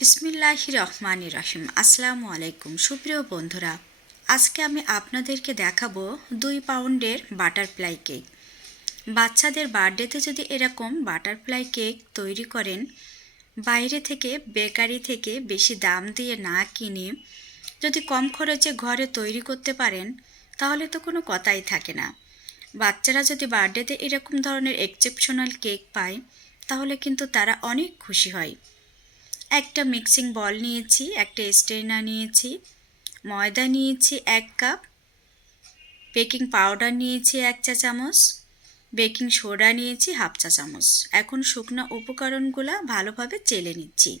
বিসমিল্লাহ রহমান রহিম। আসসালামু আলাইকুম। সুপ্রিয় বন্ধুরা, আজকে আমি আপনাদেরকে দেখাবো দুই পাউন্ডের বাটারফ্লাই কেক। বাচ্চাদের বার্থডেতে যদি এরকম বাটারফ্লাই কেক তৈরি করেন, বাইরে থেকে, বেকারি থেকে বেশি দাম দিয়ে না কিনে যদি কম খরচে ঘরে তৈরি করতে পারেন, তাহলে তো কোনো কথাই থাকে না। বাচ্চারা যদি বার্থডেতে এরকম ধরনের এক্সেপশনাল কেক পায়, তাহলে কিন্তু তারা অনেক খুশি হয়। একটা মিক্সিং বল নিয়েছি, একটা স্ট্রেনার নিয়েছি, ময়দা নিয়েছি এক কাপ বেকিং পাউডার নিয়েছি এক চা চামচ বেকিং সোডা নিয়েছি হাফ চা চামচ। এখন শুকনো উপকরণগুলো ভালোভাবে চেলে নিচ্ছি।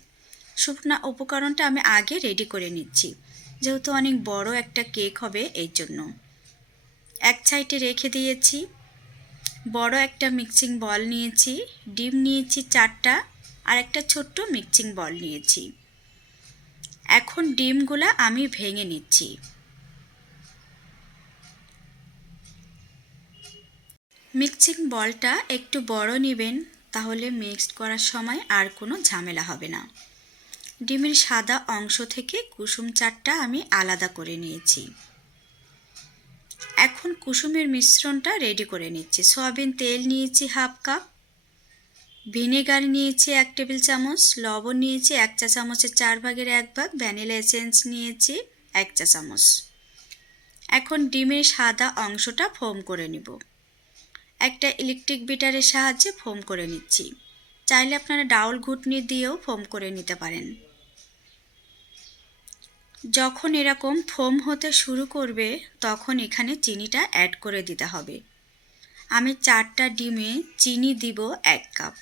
শুকনা উপকরণটা আমি আগে রেডি করে নিচ্ছি। যেহেতু অনেক বড় একটা কেক হবে এই জন্য। এক সাইডে রেখে দিয়েছি। বড় একটা মিক্সিং বল নিয়েছি। ডিম নিয়েছি চারটা। আর একটা ছোট্ট মিক্সিং বল নিয়েছি। এখন ডিমগুলা আমি ভেঙে নিচ্ছি। মিক্সিং বলটা একটু বড় নেবেন, তাহলে মিক্সড করার সময় আর কোনো ঝামেলা হবে না। ডিমের সাদা অংশ থেকে কুসুম চারটা আমি আলাদা করে নিয়েছি। এখন কুসুমের মিশ্রণটা রেডি করে নিচ্ছি। সয়াবিন তেল নিয়েছি হাফ কাপ। ভিনেগার নিয়েছি এক টেবিল চামচ, লবণ নিয়েছি এক চা চামচের চার ভাগের এক ভাগ, ভ্যানিলা এসেন্স নিয়েছি এক চা চামচ। এখন ডিমের সাদা অংশটা ফোম করে নিব। একটা ইলেকট্রিক বিটারের সাহায্যে ফোম করে নিচ্ছি। চাইলে আপনারা ডাউল ঘুটনি দিয়েও ফোম করে নিতে পারেন। যখন এরকম ফোম হতে শুরু করবে, তখন এখানে চিনিটা অ্যাড করে দিতে হবে। আমি চারটা ডিমে চিনি দিব এক কাপ।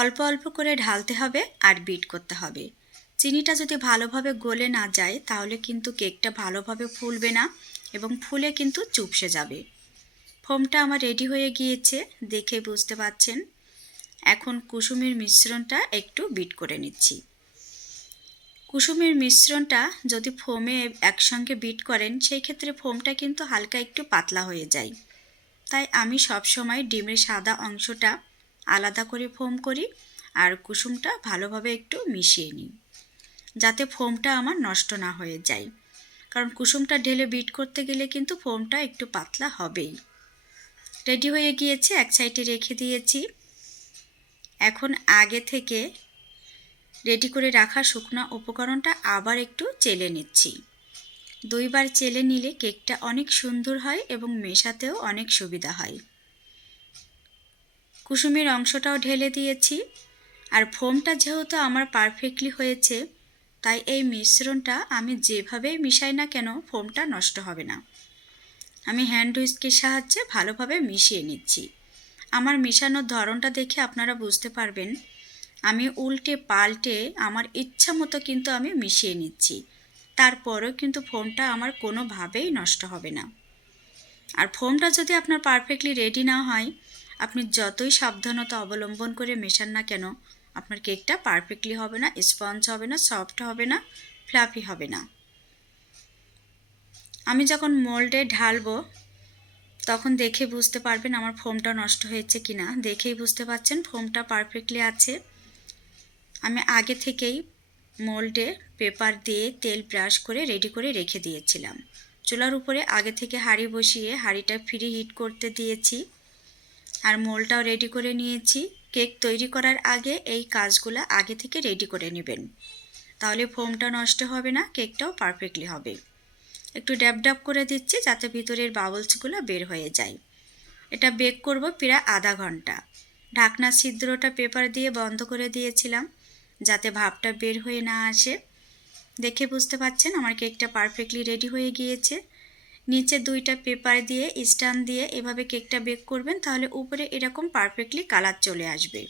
অল্প অল্প করে ঢালতে হবে আর বিট করতে হবে। চিনিটা যদি ভালোভাবে গলে না যায়, তাহলে কিন্তু কেকটা ভালোভাবে ফুলবে না এবং ফুলে কিন্তু চুপসে যাবে। ফোমটা আমার রেডি হয়ে গিয়েছে, দেখে বুঝতে পাচ্ছেন এখন কুসুমের মিশ্রণটা একটু বিট করে নিচ্ছি। কুসুমের মিশ্রণটা যদি ফোমে একসঙ্গে বিট করেন, সেই ক্ষেত্রে ফোমটা কিন্তু হালকা একটু পাতলা হয়ে যায়। তাই আমি সবসময় ডিমের সাদা অংশটা আলাদা করে ফোম করি আর কুসুমটা ভালোভাবে একটু মিশিয়ে নিই, যাতে ফোমটা আমার নষ্ট না হয়ে যায়। কারণ কুসুমটা ঢেলে বিট করতে গেলে কিন্তু ফোমটা একটু পাতলা হবেই। রেডি হয়ে গিয়েছে, এক সাইডে রেখে দিয়েছি। এখন আগে থেকে রেডি করে রাখা শুকনো উপকরণটা আবার একটু চেলে নিচ্ছি। দুইবার চেলে নিলে কেকটা অনেক সুন্দর হয় এবং মেশাতেও অনেক সুবিধা হয়। কুসুমের অংশটাও ঢেলে দিয়েছি। আর ফোমটা যেহেতু আমার পারফেক্টলি হয়েছে, তাই এই মিশ্রণটা আমি যেভাবেই মিশাই না কেন, ফোমটা নষ্ট হবে না। আমি হ্যান্ড হুইস্কের সাহায্যে ভালোভাবে মিশিয়ে নিচ্ছি। আমার মেশানোর ধরনটা দেখে আপনারা বুঝতে পারবেন। আমি উল্টে পাল্টে আমার ইচ্ছা মতো কিন্তু আমি মিশিয়ে নিচ্ছি। তারপরেও কিন্তু ফোমটা আমার কোনোভাবেই নষ্ট হবে না। আর ফোমটা যদি আপনার পারফেক্টলি রেডি না হয় আপনি যতই সাবধানতা অবলম্বন করে মেশান না কেন, আপনার কেকটা পারফেক্টলি হবে না স্পঞ্জ হবে না সফট হবে না ফ্লাফি হবে না। আমি যখন মোল্ডে ঢালবো, তখন দেখে বুঝতে পারবেন আমার ফোমটা নষ্ট হয়েছে কি না দেখেই বুঝতে পারছেন ফোমটা পারফেক্টলি আছে। আমি আগে থেকেই মোল্ডে পেপার দিয়ে তেল ব্রাশ করে রেডি করে রেখে দিয়েছিলাম। চুলার উপরে আগে থেকে হাঁড়ি বসিয়ে হাঁড়িটা ফ্রি হিট করতে দিয়েছি। আর মোলটাও রেডি করে নিয়েছি। কেক তৈরি করার আগে এই কাজগুলো আগে থেকে রেডি করে নেবেন। তাহলে ফোমটা নষ্ট হবে না, কেকটাও পারফেক্টলি হবে। একটু ড্যাব ড্যাব করে দিচ্ছি যাতে ভিতরের বাবলসগুলো বের হয়ে যায়। এটা বেক করব প্রায় আধা ঘণ্টা। ঢাকনা ছিদ্রটা পেপার দিয়ে বন্ধ করে দিয়েছিলাম, যাতে ভাবটা বের হয়ে না আসে। দেখে বুঝতে পাচ্ছেন আমার কেকটা পারফেক্টলি রেডি হয়ে গিয়েছে। নিচে দুইটা পেপার দিয়ে, স্ট্যান্ড দিয়ে এভাবে কেকটা বেক করবেন, তাহলে উপরে এরকম পারফেক্টলি কালার চলে আসবে।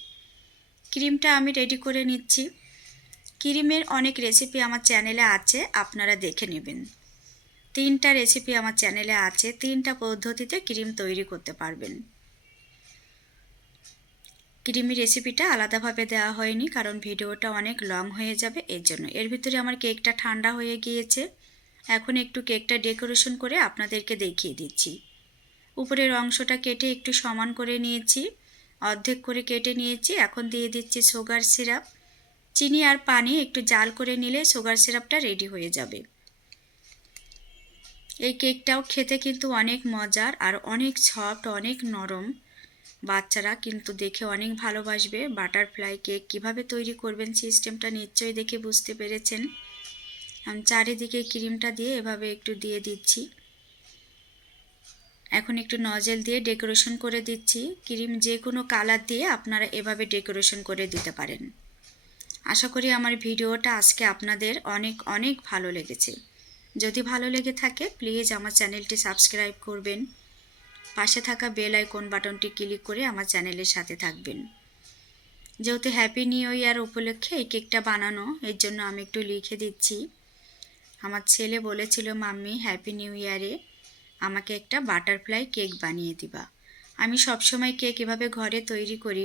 ক্রিমটা আমি রেডি করে নিচ্ছি। ক্রিমের অনেক রেসিপি আমার চ্যানেলে আছে, আপনারা দেখে নেবেন। তিনটা রেসিপি আমার চ্যানেলে আছে, তিনটা পদ্ধতিতে ক্রিম তৈরি করতে পারবেন। ক্রিমি রেসিপিটা আলাদাভাবে দেওয়া হয়নি, কারণ ভিডিওটা অনেক লং হয়ে যাবে, এর জন্য। এর ভিতরে আমার কেকটা ঠান্ডা হয়ে গিয়েছে। এখন একটু কেকটা ডেকোরেশন করে আপনাদেরকে দেখিয়ে দিচ্ছি। উপরের অংশটা কেটে একটু সমান করে নিয়েছি। অর্ধেক করে কেটে নিয়েছি। এখন দিয়ে দিচ্ছি সুগার সিরাপ। চিনি আর পানি একটু জাল করে নিলে সুগার সিরাপটা রেডি হয়ে যাবে। এই কেকটাও খেতে কিন্তু অনেক মজার আর অনেক সফট, অনেক নরম। বাচ্চারা কিন্তু দেখে অনেক ভালোবাসবে। বাটারফ্লাই কেক কীভাবে তৈরি করবেন, সিস্টেমটা নিশ্চয়ই দেখে বুঝতে পেরেছেন। আমি চারিদিকে ক্রিমটা দিয়ে এভাবে একটু দিয়ে দিচ্ছি। এখন একটু নজেল দিয়ে ডেকোরেশন করে দিচ্ছি। ক্রিম যে কোনো কালার দিয়ে আপনারা এভাবে ডেকোরেশন করে দিতে পারেন। আশা করি আমার ভিডিওটা আজকে আপনাদের অনেক অনেক ভালো লেগেছে। যদি ভালো লেগে থাকে প্লিজ আমার চ্যানেলটি সাবস্ক্রাইব করবেন। পাশে থাকা বেল আইকন বাটনটি ক্লিক করে আমার চ্যানেলের সাথে থাকবেন। যেহেতু হ্যাপি নিউ ইয়ার উপলক্ষে এই কেকটা বানানো, এর জন্য আমি একটু লিখে দিচ্ছি। আমার ছেলে বলেছিল, মাম্মি হ্যাপি নিউ ইয়ারে আমাকে একটা বাটারফ্লাই কেক বানিয়ে দিবা। আমি সবসময় কেক এভাবে ঘরে তৈরি করি,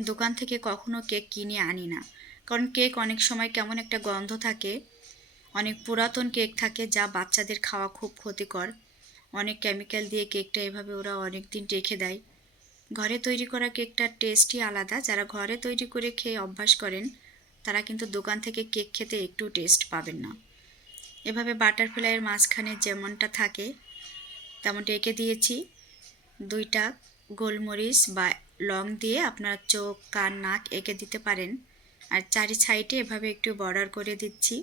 দোকান থেকে কখনো কেক কিনে আনি না। কারণ কেক অনেক সময় কেমন একটা গন্ধ থাকে, অনেক পুরাতন কেক থাকে যা বাচ্চাদের খাওয়া খুব ক্ষতিকর। অনেক কেমিক্যাল দিয়ে কেকটা এভাবে ওরা অনেক দিন রেখে দেয়। ঘরে তৈরি করা কেকটার টেস্টই আলাদা। যারা ঘরে তৈরি করে খেয়ে অভ্যাস করেন, তারা কিন্তু দোকান থেকে কেক খেতে একটু টেস্ট পাবেন না। এভাবে বাটারফ্লাইয়ের মাঝখানে যেমনটা থাকে, তেমনটা এঁকে দিয়েছি। দুইটা গোলমরিচ বা লং দিয়ে আপনার চোখ, কান, নাক এঁকে দিতে পারেন। আর চারি সাইডে এভাবে একটু বর্ডার করে দিচ্ছি।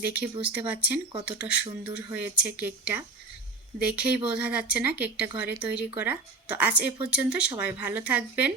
দেখে বুঝতে পাচ্ছেন কতটা সুন্দর হয়েছে কেকটা। দেখেই বোঝা যাচ্ছে না কেকটা ঘরে তৈরি করা। তো আজ এ পর্যন্ত সবাই ভালো থাকবেন।